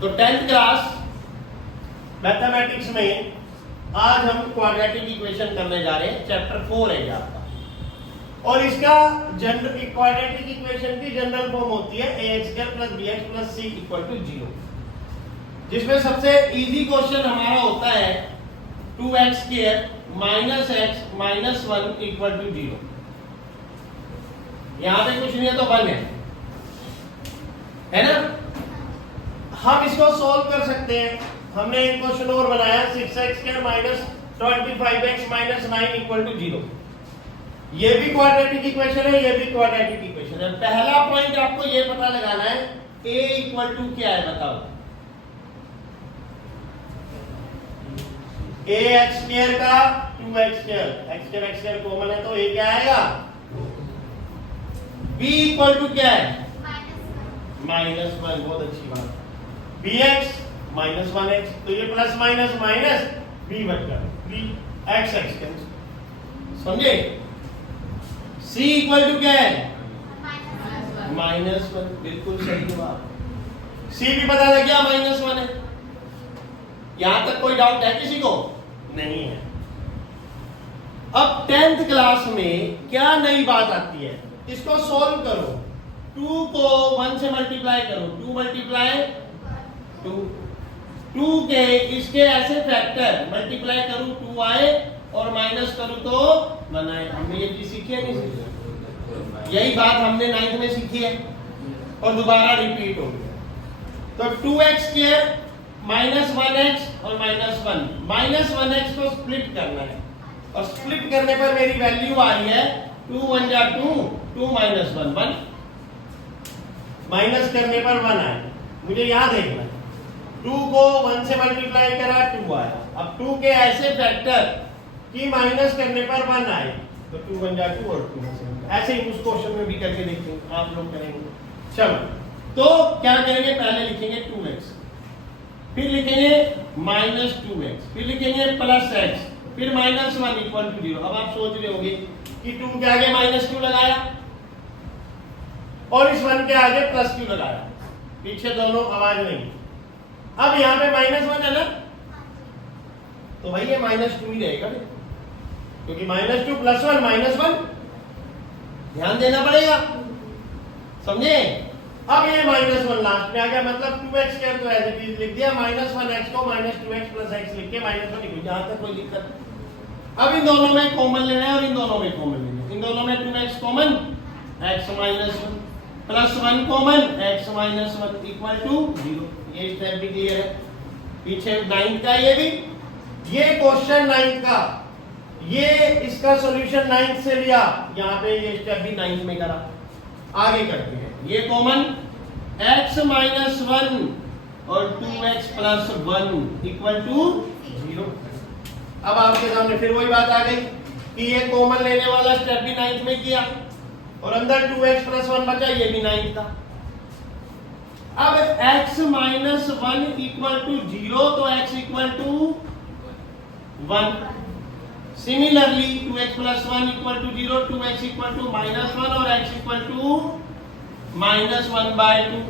तो 10th class mathematics में आज हम क्वाड्रेटिक इक्वेशन करने जा रहे हैं। चैप्टर 4 है ये आपका, और इसका जनरल क्वाड्रेटिक इक्वेशन की जनरल फॉर्म होती है ax² + bx + c = 0, जिसमें सबसे इजी क्वेश्चन हमारा होता है 2x² - x - 1 = 0। यहां पे कुछ नहीं है तो 1 है ना। हम इसको सॉल्व कर सकते हैं। हमने एक क्वेश्चन और बनाया 6x² - 25x - 9 = 0। ये भी क्वाड्रेटिक इक्वेशन है, ये भी क्वाड्रेटिक इक्वेशन है। पहला पॉइंट आपको ये पता लगाना है a = क्या है, बताओ। ax² का 2x², x² कॉमन है तो a क्या आएगा। b = क्या है, -1। बहुत अच्छी बात। bx -1x, तो ये प्लस माइनस माइनस b बच गया, x समझे। c = क्या है, -1। बिल्कुल सही जवाब। c भी पता लग गया, -1 है। यहां तक कोई डाउट है किसी को? नहीं है। अब 10th क्लास में क्या नई बात आती है, इसको सॉल्व करो। 2 को 1 से मल्टीप्लाई करो, 2 × 2 2 के इसके ऐसे फैक्टर मल्टीप्लाई करूं 2 आए और माइनस करूं तो 1 आए। हमने ये चीज सीखी है नहीं सीखी? यही बात हमने 9th में सीखी है और दोबारा रिपीट हो गई। तो 2x² - 1x और -1 -1x को स्प्लिट करना है, और स्प्लिट करने पर मेरी वैल्यू आ रही है 2 × 1 = 2, 2 - 1 1, माइनस करने पर 1 आए। मुझे यहां देखना है 2 को 1 से मल्टीप्लाई करा 2 आया। अब 2 के ऐसे फैक्टर की माइनस करने पर 1 आए, तो 2 × 2 और 2 ऐसे ही उस क्वेश्चन में भी करके देखेंगे, आप लोग करेंगे। चलो, तो क्या करेंगे, पहले लिखेंगे 2x, फिर लिखेंगे -2x, फिर लिखेंगे +x, फिर -1 = 0। अब आप सोच रहे होंगे कि 2 के आगे -2 लगाया और इस 1 के आगे +2 लगाया, पीछे दोनों आवाज नहीं। अब यहां पे -1 है ना, तो भाई ये -2 ही रहेगा, क्योंकि -2 + 1 -1, ध्यान देना पड़ेगा, समझे। अब ये -1 लास्ट में आ गया, मतलब 2x² तो ऐसे भी लिख दिया, -1x को -2x + x लिख के -1 लिख दिया। यहां तक कोई दिक्कत। अब इन दोनों में कॉमन लेना है और इन दोनों में कॉमन लेना है। इन दोनों में 2x common, x - 1 +1 common, x - 1 = 0। ये स्टेप भी क्लियर है। पीछे 9th का ये भी, ये क्वेश्चन 9th का, ये इसका सॉल्यूशन 9th से लिया, यहां पे ये स्टेप भी 9th में करा। आगे करते हैं, ये कॉमन x - 1 और 2x + 1 = 0। अब आपके सामने फिर वही बात आ गई कि ये कॉमन लेने वाला स्टेप भी 9th में किया, और अंदर 2x + 1 बचा, ये भी 9th का। अब x - 1 = 0, तो x = 1। सिमिलरली 2x + 1 = 0, 2x = -1 और x = -1/2।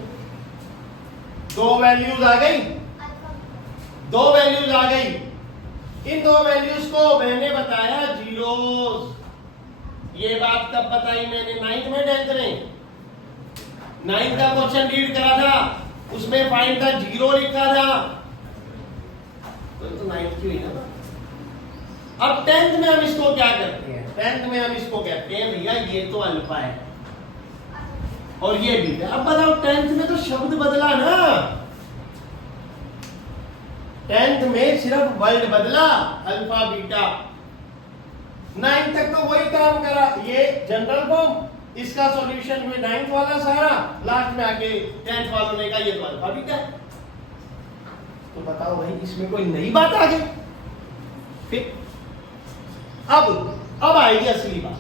दो वैल्यूज आ गई, दो वैल्यूज आ गई। इन दो वैल्यूज को मैंने बताया जीरोस। ये बात कब बताई मैंने, 9th में 10th में। 9th का क्वेश्चन रीड करा था, उसमें फाइंड द 0 लिखा था, तो 9th की हुई ना। अब 10th में हम इसको क्या करते हैं, 10th में हम इसको कहते हैं भैया ये तो अल्फा है और ये बीटा। अब बताओ 10th में तो शब्द बदला ना, 10th में सिर्फ वर्ड बदला, अल्फा बीटा। 9th तक तो वही काम करा, ये जनरल फॉर्म, इसका सॉल्यूशन में 9th वाला सारा, लास्ट में आके 10th वालों ने कहा ये तो अल्फा बीटा है। तो बताओ भाई इसमें कोई नई बात आ गई। फिर अब आएगी असली बात।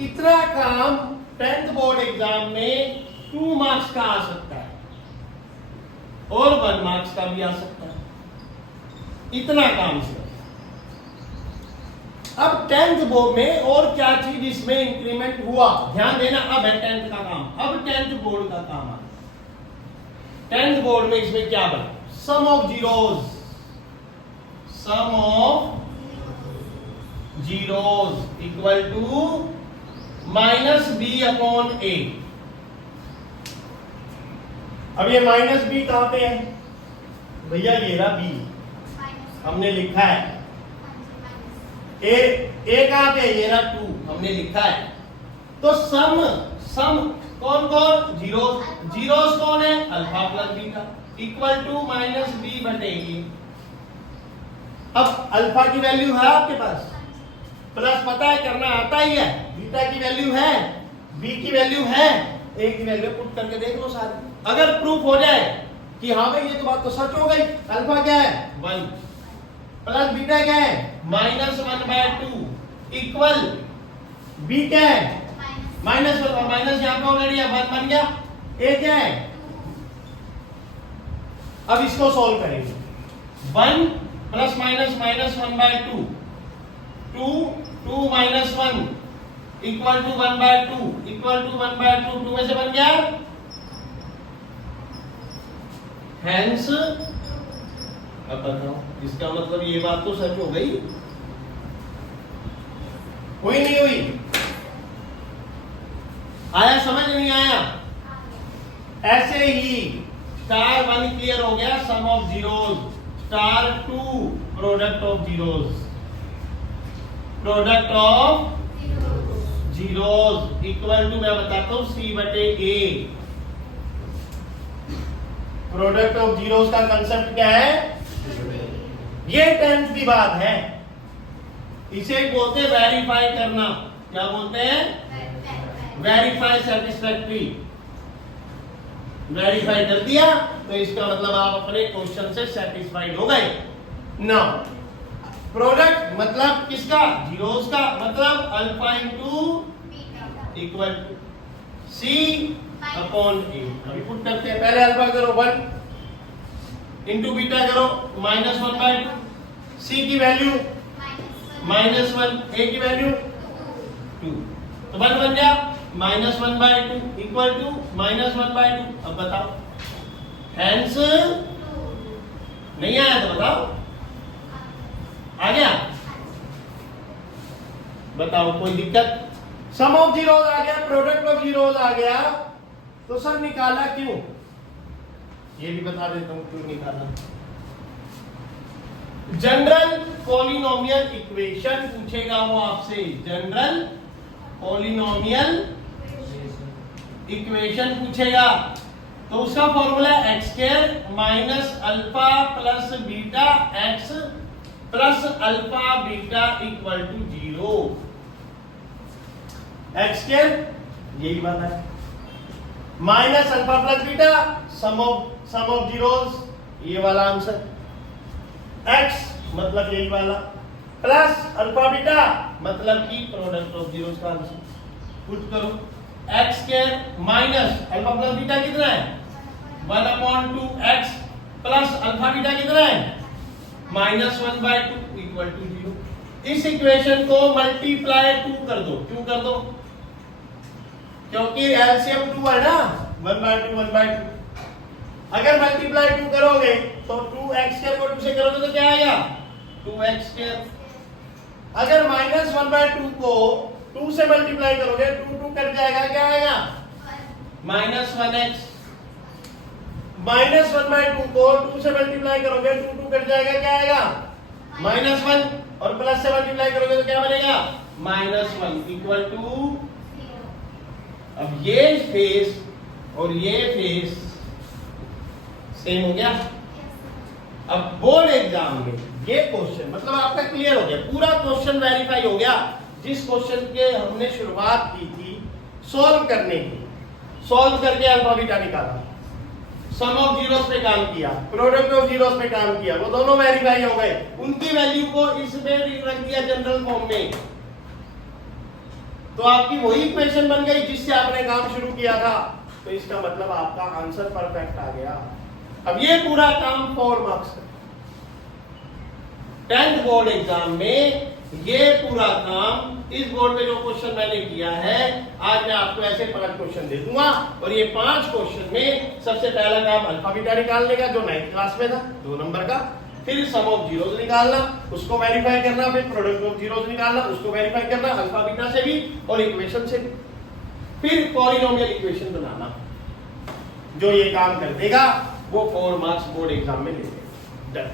इतना काम 10th बोर्ड एग्जाम में 2 मार्क्स का आ सकता है और 1 मार्क्स का भी आ सकता है, इतना काम सिर्फ। अब 10th बोर्ड में और क्या चीज इसमें इंक्रीमेंट हुआ, ध्यान देना। अब है 10th का काम, अब 10th बोर्ड का काम आ। 10th बोर्ड में इसमें क्या बना, sum of zeros, sum of zeros equal to minus b upon a. अब ये माइनस बी कहां पे है भैया? ये रहा बी, हमने लिखा है। ए कहां पे? ये रहा 2, हमने लिखा है। तो सम कौन कौन? जीरोस। जीरोस कौन है? Alpha plus beta equal to minus b बटे ए। अब अल्फा की वैल्यू है आपके पास, प्लस पता है करना आता ही है, बीटा की वैल्यू है, बी की वैल्यू है, ए की वैल्यू पुट करके देख लो सारे। अगर प्रूफ हो जाए कि हाँ भाई ये तो बात तो सच हो गई, अल्फा क्या है? 1 प्लस बीटा क्या है? -1/2 इक्वल बी क्या है? -1। माइनस यहाँ पे ऑलरेडी 1 बन गया। ए क्या है? अब इसको सॉल्व करेंगे। 1 plus minus -1/2, 2 minus 1 equal to 1/2 equal to 1/2, 2 में से बन गया। हैंस अब बताओ, इसका मतलब ये बात तो सच हो गई? हुई नहीं हुई? आया समझ नहीं आया? ऐसे ही स्टार 1 क्लियर हो गया, sum of zeros, star 2 product of zeros, product of zeros equal to मैं बताता हूं सी बटे ए। प्रोडक्ट ऑफ जीरोज का कंसेप्ट क्या है? ये 10th की बात है, इसे बोलते हैं वेरीफाई करना। क्या बोलते हैं? Verify satisfactory. वेरीफाई कर दिया तो इसका मतलब आप अपने क्वेश्चन से सेटिस्फाइड हो गए। नाउ प्रोडक्ट मतलब किसका? जीरोस का, मतलब alpha into equal to c upon a. अभी पुट करते हैं, पहले अल्फा करो 1 इंटू बीटा करो -1/2, सी की वैल्यू -1, ए की वैल्यू 2, तो 1 बन गया। -1/2 इक्वल टू -1/2। अब बताओ हैंस नहीं आया तो बताओ, आ गया? बताओ कोई दिक्कत? सम ऑफ जीरोज आ गया, प्रोडक्ट ऑफ जीरोज आ गया, तो सर निकाला क्यों? ये भी बता देता हूं क्यों निकाला। जनरल पॉलिनोमियल इक्वेशन पूछेगा वो आपसे, जनरल पॉलिनोमियल इक्वेशन पूछेगा, तो उसका formula x² minus alpha plus beta x plus alpha beta equal to 0। x² यही बात है, minus alpha plus beta sum of zeros, ये वाला आंसर, x मतलब यही वाला, प्लस अल्फा बीटा मतलब की प्रोडक्ट ऑफ जीरोस का आंसर। पुट करो x² minus alpha plus beta कितना है? 1/2x प्लस अल्फा बीटा कितना है? -1/2 इक्वल टू 0। इस इक्वेशन को मल्टीप्लाई 2 कर दो। क्यों कर दो? क्योंकि एलसीएम 2 है ना, 1/2। अगर मल्टीप्लाई 2 करोगे तो 2x² को 2 से करोगे तो क्या आएगा? 2x²। अगर -1/2 को 2 से मल्टीप्लाई करोगे 2 कट जाएगा, क्या आएगा? -1x। -1/2 को 2 से मल्टीप्लाई करोगे 2 कट जाएगा, क्या आएगा? -1, और प्लस से मल्टीप्लाई करोगे तो क्या बनेगा? -1 इक्वल टू, अब ये फेस और ये फेस सेम हो गया। अब बोर्ड एग्जाम में ये क्वेश्चन मतलब आपका क्लियर हो गया, पूरा क्वेश्चन वेरीफाई हो गया। जिस क्वेश्चन के हमने शुरुआत की थी सॉल्व करने की, सॉल्व करके अल्फा बीटा निकाला, सम ऑफ जीरोस पे काम किया, प्रोडक्ट ऑफ जीरोस पे काम किया, वो दोनों वेरीफाई हो गए, उनकी वैल्यू को इसमें रख दिया जनरल फॉर्म में, तो आपकी वही इक्वेशन बन गई जिससे आपने काम शुरू किया था। तो इसका मतलब आपका आंसर परफेक्ट आ गया। अब ये पूरा काम 4 मार्क्स का, 10th बोर्ड एग्जाम में ये पूरा काम इस बोर्ड में जो क्वेश्चन मैंने किया है, आज मैं आपको ऐसे 5 क्वेश्चन दे दूंगा और ये 5 क्वेश्चन में सबसे पहला काम अल्फा बीटा निकालने का जो 9th क्लास में था 2 नंबर का, फिर सम ऑफ जीरोस निकालना, उसको वेरीफाई करना, फिर प्रोडक्ट ऑफ जीरोस निकालना, उसको वेरीफाई करना अल्फा बीटा से भी और इक्वेशन से भी, फिर पॉलिनोमियल इक्वेशन बनाना। जो ये काम कर देगा वो 4 मार्क्स बोर्ड एग्जाम में ले लेगा।